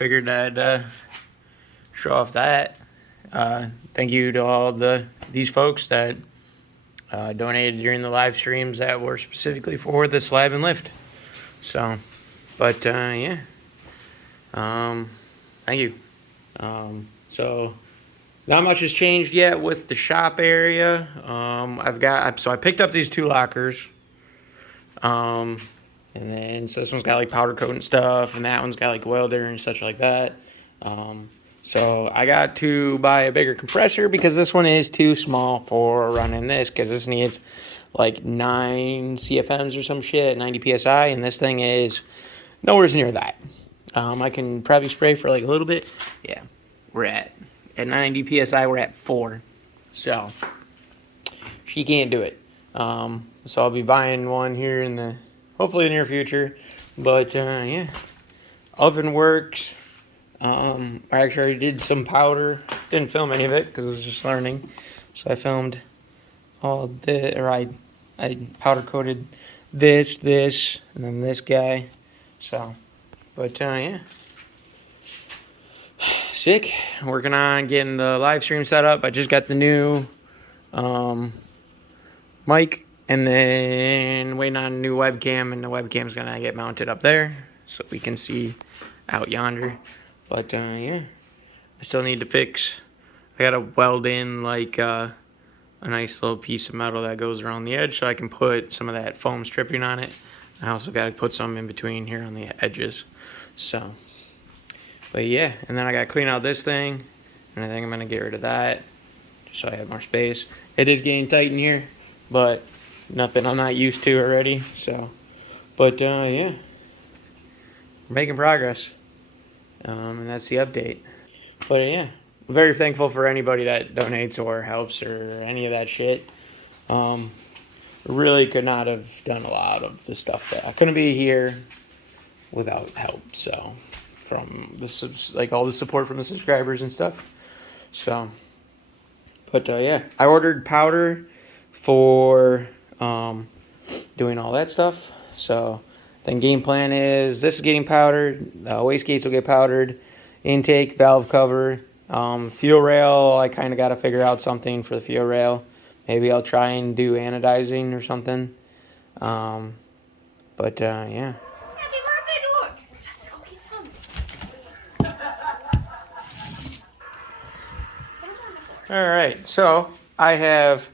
figured I'd show off that. Thank you to all these folks that donated during the live streams that were specifically for the slab and lift. So, but yeah, thank you. So not much has changed yet with the shop area. So I picked up these 2 lockers. And then, so this one's got like powder coat and stuff, and that one's got like welder and such like that. So I got to buy a bigger compressor because this one is too small for running this, because this needs like 9 CFMs or some shit, 90 PSI, and this thing is nowhere near that. I can probably spray for like a little bit. Yeah, we're at 90 PSI, we're at 4. So she can't do it. So I'll be buying one here in the hopefully near future. But yeah, oven works. I actually already did some powder. Didn't film any of it because I was just learning. So I filmed all the, or I powder coated this, and then this guy. So, but yeah, sick. Working on getting the live stream set up. I just got the new mic, and then waiting on a new webcam, and the webcam's gonna get mounted up there so we can see out yonder. But yeah, I still need to fix. I gotta weld in like a nice little piece of metal that goes around the edge so I can put some of that foam stripping on it. I also gotta put some in between here on the edges. So, but yeah, and then I gotta clean out this thing, and I think I'm gonna get rid of that just so I have more space. It is getting tight in here, but nothing I'm not used to already. So, but yeah, we're making progress. And that's the update. But yeah, very thankful for anybody that donates or helps or any of that shit. Really could not have done a lot of the stuff that I couldn't be here without help. So from the like all the support from the subscribers and stuff. So, but yeah, I ordered powder for doing all that stuff. So then game plan is this is getting powdered, wastegates will get powdered, intake, valve cover, fuel rail, I kind of got to figure out something for the fuel rail. Maybe I'll try and do anodizing or something. But yeah. Happy birthday, look! Just go get some. Alright, so I have,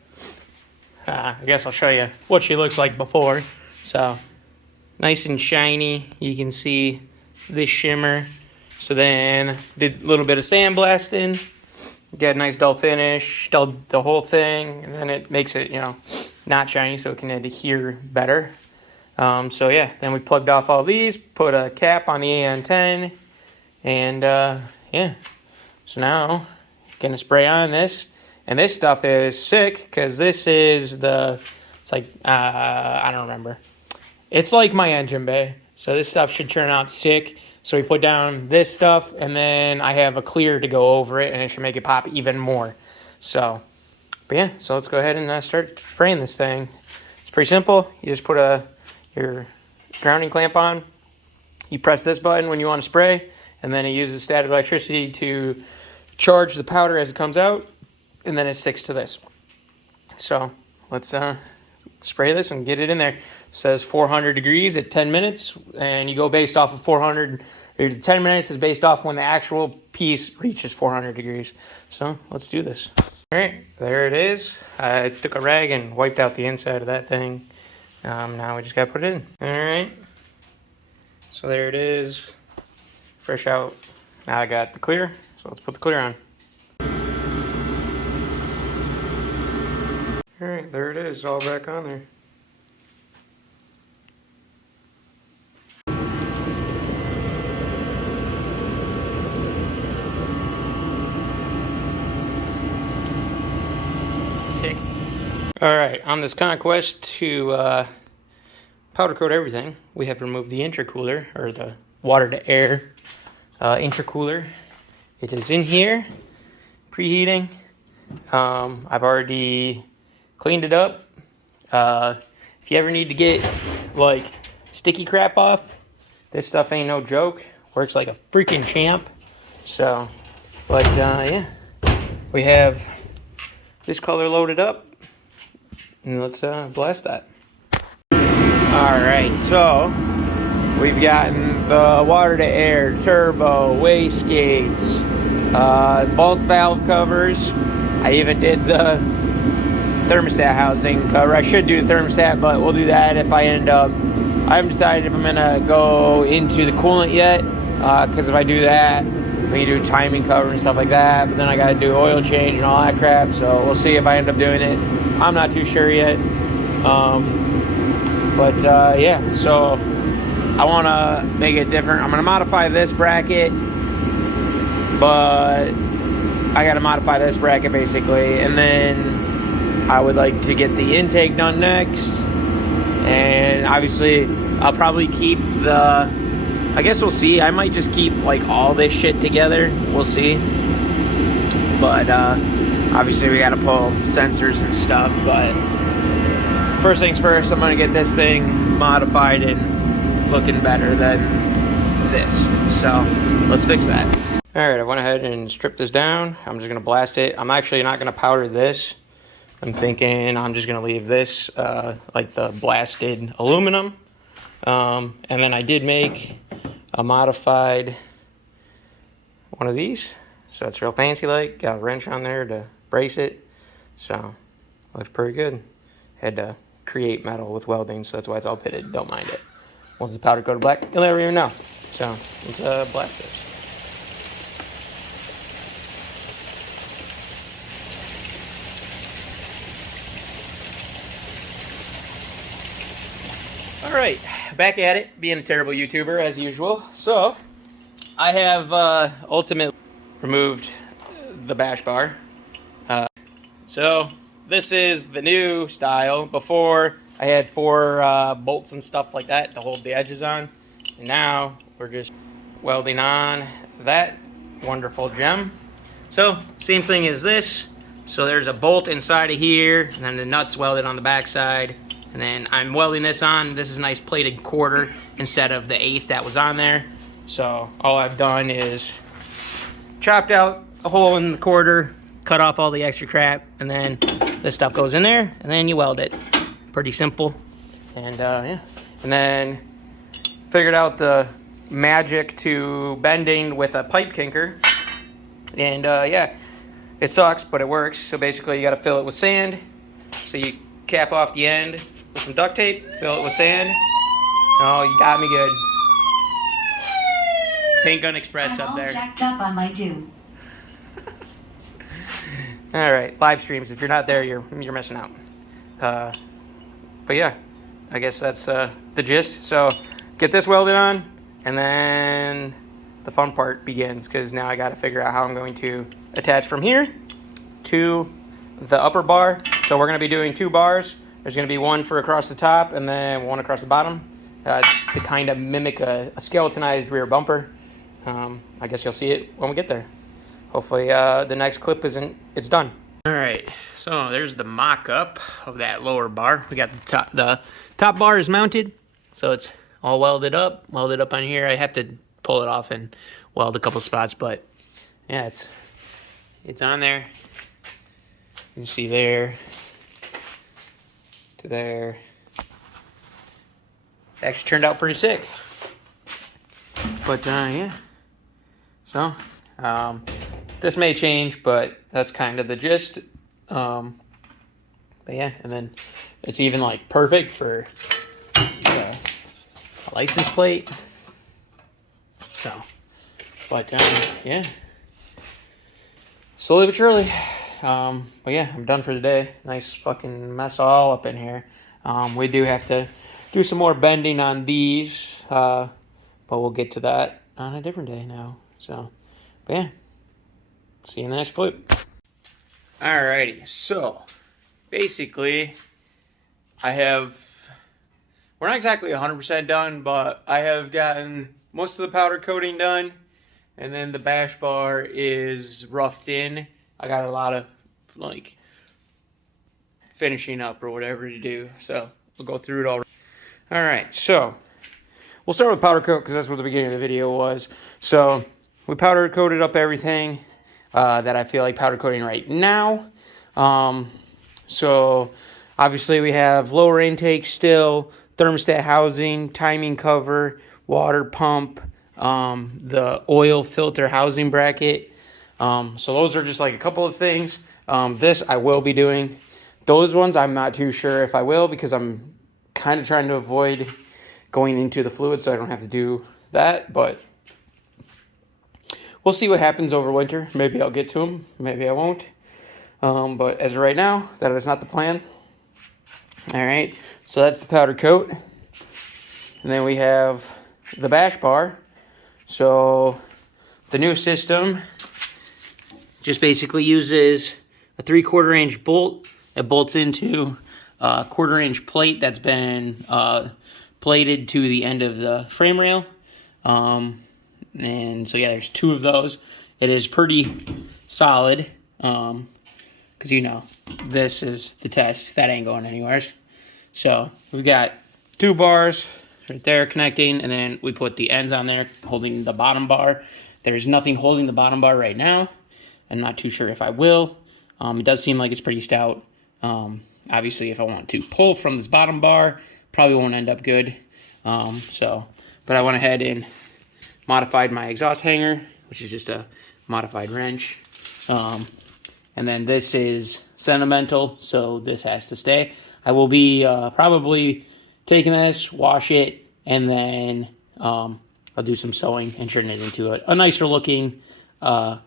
I guess I'll show you what she looks like before. So, nice and shiny. You can see this shimmer. So then did a little bit of sandblasting. Got a nice dull finish, dulled the whole thing, and then it makes it, you know, not shiny so it can adhere better. So yeah, then we plugged off all these, put a cap on the AN10, and yeah. So now, gonna spray on this, and this stuff is sick, because this is it's like, I don't remember. It's like my engine bay, so this stuff should turn out sick. So we put down this stuff, and then I have a clear to go over it, and it should make it pop even more. So, but yeah, so let's go ahead and start spraying this thing. It's pretty simple. You just put your grounding clamp on. You press this button when you want to spray, and then it uses static electricity to charge the powder as it comes out, and then it sticks to this. So let's spray this and get it in there. It says 400 degrees at 10 minutes, and you go based off of 400. 10 minutes is based off when the actual piece reaches 400 degrees. So let's do this. All right, there it is. I took a rag and wiped out the inside of that thing. Now we just gotta put it in. All right, so there it is, fresh out. Now I got the clear, so let's put the clear on. All right, there it is, all back on there. All right, on this conquest to powder coat everything, we have removed the intercooler, or the water to air intercooler. It is in here, preheating. I've already cleaned it up. If you ever need to get like sticky crap off, this stuff ain't no joke. works like a freaking champ. So, but yeah, we have this color loaded up, and let's blast that. All right, so we've gotten the water to air, turbo, wastegates, both valve covers. I even did the thermostat housing cover. I should do the thermostat, but we'll do that if I end up. I haven't decided if I'm gonna go into the coolant yet, because if I do that, we can do timing cover and stuff like that. But then I gotta do oil change and all that crap. So we'll see if I end up doing it. I'm not too sure yet. Yeah, so I want to make it different. I'm going to modify this bracket, but I got to modify this bracket basically, and then I would like to get the intake done next. And obviously I'll probably keep I guess we'll see. I might just keep like all this shit together. We'll see. But obviously we got to pull sensors and stuff, but first things first, I'm going to get this thing modified and looking better than this. So let's fix that. All right, I went ahead and stripped this down. I'm just going to blast it. I'm actually not going to powder this. I'm thinking I'm just going to leave this like the blasted aluminum. And then I did make a modified one of these. So it's real fancy like. Got a wrench on there to brace it. So looks pretty good. Had to create metal with welding, so that's why it's all pitted. Don't mind it. Once it's powder coated black, you'll never even know. So let's blast this. All right, back at it, being a terrible YouTuber as usual. So I have ultimately removed the bash bar. So this is the new style. Before, I had 4 bolts and stuff like that to hold the edges on. And now, we're just welding on that wonderful gem. So, same thing as this. So there's a bolt inside of here, and then the nuts welded on the back side. And then I'm welding this on. This is a nice plated 1/4 instead of the 1/8 that was on there. So, all I've done is chopped out a hole in the 1/4, cut off all the extra crap, and then this stuff goes in there, and then you weld it. Pretty simple. And yeah, and then figured out the magic to bending with a pipe kinker. And yeah, it sucks, but it works. So basically you got to fill it with sand. So you cap off the end with some duct tape, fill it with sand. Oh, you got me good. Paint Gun Express up there. I'm all jacked up on my do. All right, live streams. If you're not there, you're missing out. But yeah, I guess that's the gist. So get this welded on, and then the fun part begins, because now I got to figure out how I'm going to attach from here to the upper bar. So we're going to be doing 2 bars. There's going to be one for across the top, and then one across the bottom to kind of mimic a skeletonized rear bumper. I guess you'll see it when we get there. Hopefully the next clip it's done. All right, so there's the mock-up of that lower bar. We got the top bar is mounted, so it's all welded up on here. I have to pull it off and weld a couple spots, but yeah, it's on there. You see there to there. It actually turned out pretty sick. But yeah, so this may change, but that's kind of the gist. But yeah, and then it's even like perfect for a license plate. So, but yeah, slowly but surely. But yeah, I'm done for today. Nice fucking mess all up in here. We do have to do some more bending on these, but we'll get to that on a different day now. So, but yeah, see you in the next clip. Alrighty, so basically, we're not exactly 100% done, but I have gotten most of the powder coating done, and then the bash bar is roughed in. I got a lot of like finishing up or whatever to do, so we'll go through it all. Alright, so we'll start with powder coat because that's what the beginning of the video was. So we powder coated up everything that I feel like powder coating right now. So obviously we have lower intake still, thermostat housing, timing cover, water pump, the oil filter housing bracket. So those are just like a couple of things. This I will be doing. Those ones I'm not too sure if I will because I'm kind of trying to avoid going into the fluid so I don't have to do that. But we'll see what happens over winter. Maybe I'll get to them. Maybe I won't. But as of right now, that is not the plan. All right. So that's the powder coat. And then we have the bash bar. So the new system just basically uses a 3/4 inch bolt that bolts into a 1/4 inch plate that's been plated to the end of the frame rail. And so yeah, there's 2 of those. It is pretty solid because you know this is the test. That ain't going anywhere. So we've got 2 bars right there connecting, and then we put the ends on there holding the bottom bar. There's nothing holding the bottom bar right now. I'm not too sure if I will. It does seem like it's pretty stout. Obviously, if I want to pull from this bottom bar, probably won't end up good. But I went ahead and modified my exhaust hanger, which is just a modified wrench. And then this is sentimental, so this has to stay. I will be probably taking this, wash it, and then I'll do some sewing and turn it into a nicer looking tow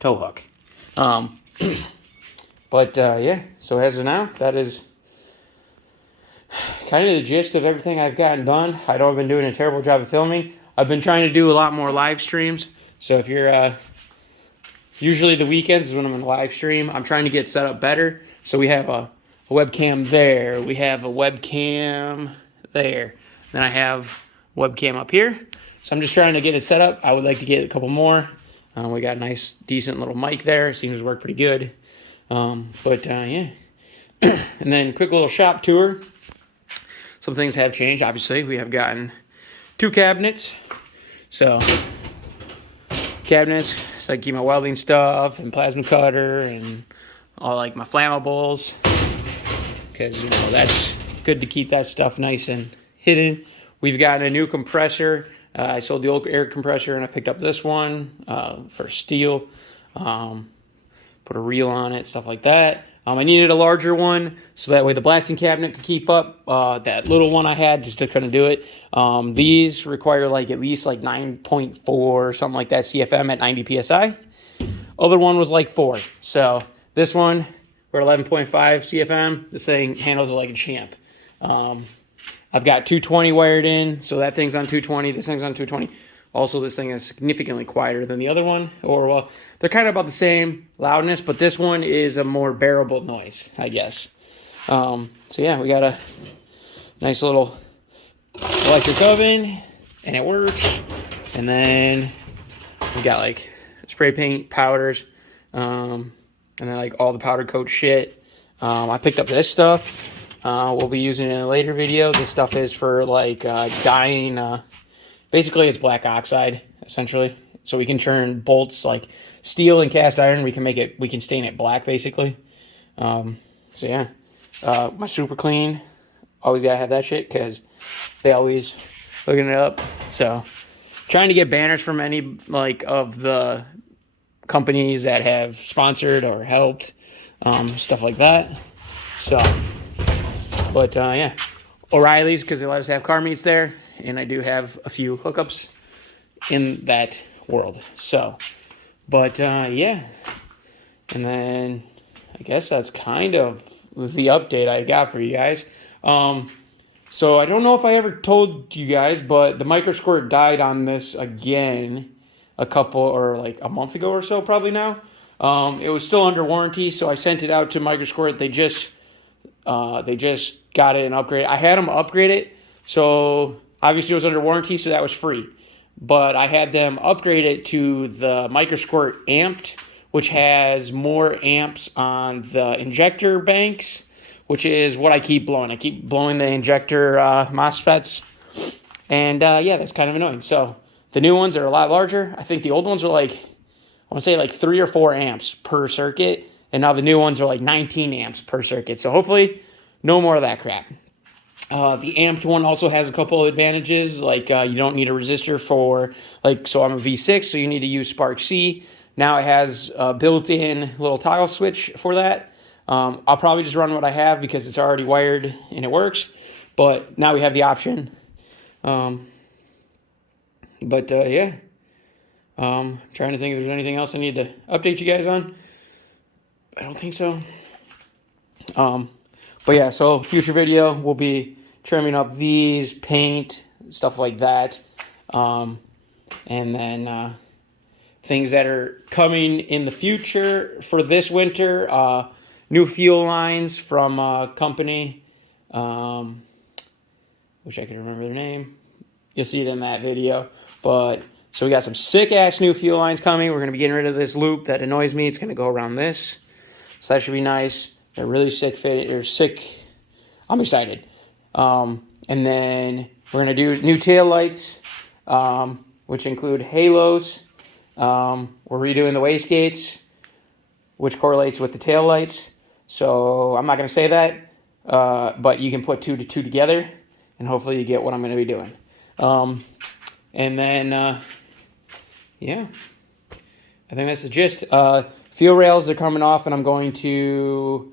hook. Yeah, so as of now, that is kind of the gist of everything I've gotten done. I know I've been doing a terrible job of filming. I've been trying to do a lot more live streams. So if you're, usually the weekends is when I'm in a live stream. I'm trying to get set up better. So we have a webcam there. We have a webcam there. Then I have a webcam up here. So I'm just trying to get it set up. I would like to get a couple more. We got a nice, decent little mic there. Seems to work pretty good. Yeah. And then quick little shop tour. Some things have changed. Obviously, we have gotten 2 cabinets. So, cabinets, so I keep my welding stuff and plasma cutter and all like my flammables. Because, you know, that's good to keep that stuff nice and hidden. We've gotten a new compressor. I sold the old air compressor and I picked up this one for steel. Put a reel on it, stuff like that. I needed a larger one so that way the blasting cabinet could keep up. That little one I had just couldn't do it. These require like at least like 9.4 or something like that CFM at 90 PSI. Other one was like 4. So this one, we're 11.5 CFM. This thing handles it like a champ. I've got 220 wired in, so that thing's on 220. This thing's on 220. Also, this thing is significantly quieter than the other one. Or, well, they're kind of about the same loudness, but this one is a more bearable noise, I guess. So, yeah, we got a nice little electric oven, and it works. And then we got, like, spray paint, powders, and then, like, all the powder coat shit. I picked up this stuff. We'll be using it in a later video. This stuff is for, like, dyeing... Basically, it's black oxide, essentially. So we can turn bolts like steel and cast iron. We can stain it black, basically. So yeah, my super clean. Always gotta have that shit because they always looking it up. So trying to get banners from any like of the companies that have sponsored or helped, stuff like that. So, but yeah, O'Reilly's because they let us have car meets there. And I do have a few hookups in that world. So, but yeah. And then I guess that's kind of the update I got for you guys. So I don't know if I ever told you guys, but the micro squirt died on this again a month ago or so, probably now. It was still under warranty, so I sent it out to micro squirt. They just got it and upgraded. I had them upgrade it, so obviously it was under warranty, so that was free. But I had them upgrade it to the micro squirt amped, which has more amps on the injector banks, which is what I keep blowing. I keep blowing the injector MOSFETs And yeah, that's kind of annoying. So the new ones are a lot larger. I think the old ones are like, I want to say like 3 or 4 amps per circuit. And now the new ones are like 19 amps per circuit. So hopefully no more of that crap. The amped one also has a couple of advantages, like you don't need a resistor for, like, so I'm a V6, so you need to use Spark C. Now it has a built-in little toggle switch for that. I'll probably just run what I have because it's already wired and it works, but now we have the option. Yeah. Trying to think if there's anything else I need to update you guys on. I don't think so. But yeah, so future video will be trimming up these, paint, stuff like that. And then things that are coming in the future for this winter, new fuel lines from a company. Wish I could remember their name. You'll see it in that video. But so we got some sick-ass new fuel lines coming. We're going to be getting rid of this loop that annoys me. It's going to go around this. So that should be nice. They're really sick fit. They're sick. I'm excited. And then we're going to do new tail lights, which include halos. We're redoing the wastegates, which correlates with the tail lights. So I'm not going to say that, but you can put 2 to 2 together, and hopefully you get what I'm going to be doing. And then, yeah, I think that's the gist. Fuel rails are coming off, and I'm going to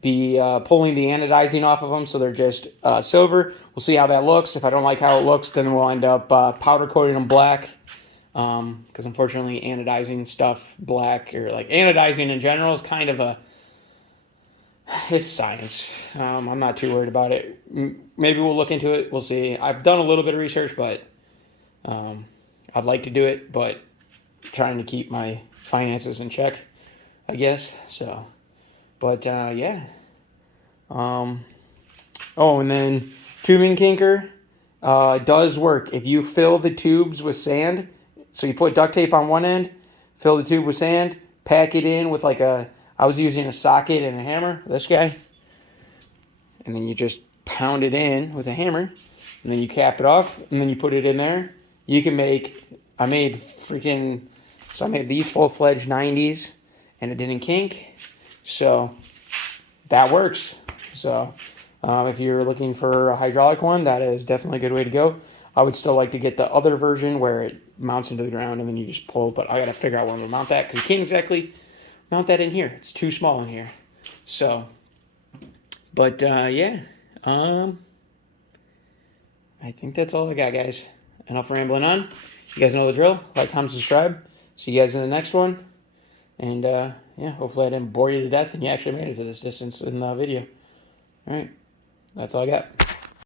be pulling the anodizing off of them, so they're just silver. We'll see how that looks. If I don't like how it looks, then we'll end up powder coating them black, because unfortunately anodizing stuff black, or like anodizing in general, is kind of it's science. I'm not too worried about it. Maybe we'll look into it. We'll see. I've done a little bit of research, but I'd like to do it, but trying to keep my finances in check, I guess. So, but yeah. Oh, and then tubing kinker does work. If you fill the tubes with sand, so you put duct tape on one end, fill the tube with sand, pack it in with like I was using a socket and a hammer, this guy, and then you just pound it in with a hammer, and then you cap it off, and then you put it in there. You can make, I made these full-fledged 90s, and it didn't kink, so that works. So if you're looking for a hydraulic one, that is definitely a good way to go. I would still like to get the other version where it mounts into the ground and then you just pull, but I got to figure out where I'm going to mount that, because you can't exactly mount that in here. It's too small in here. So, but yeah, I think that's all I got, guys. Enough rambling on. You guys know the drill. Like, comment, subscribe. See you guys in the next one. And yeah, hopefully I didn't bore you to death and you actually made it to this distance in the video. All right, that's all I got.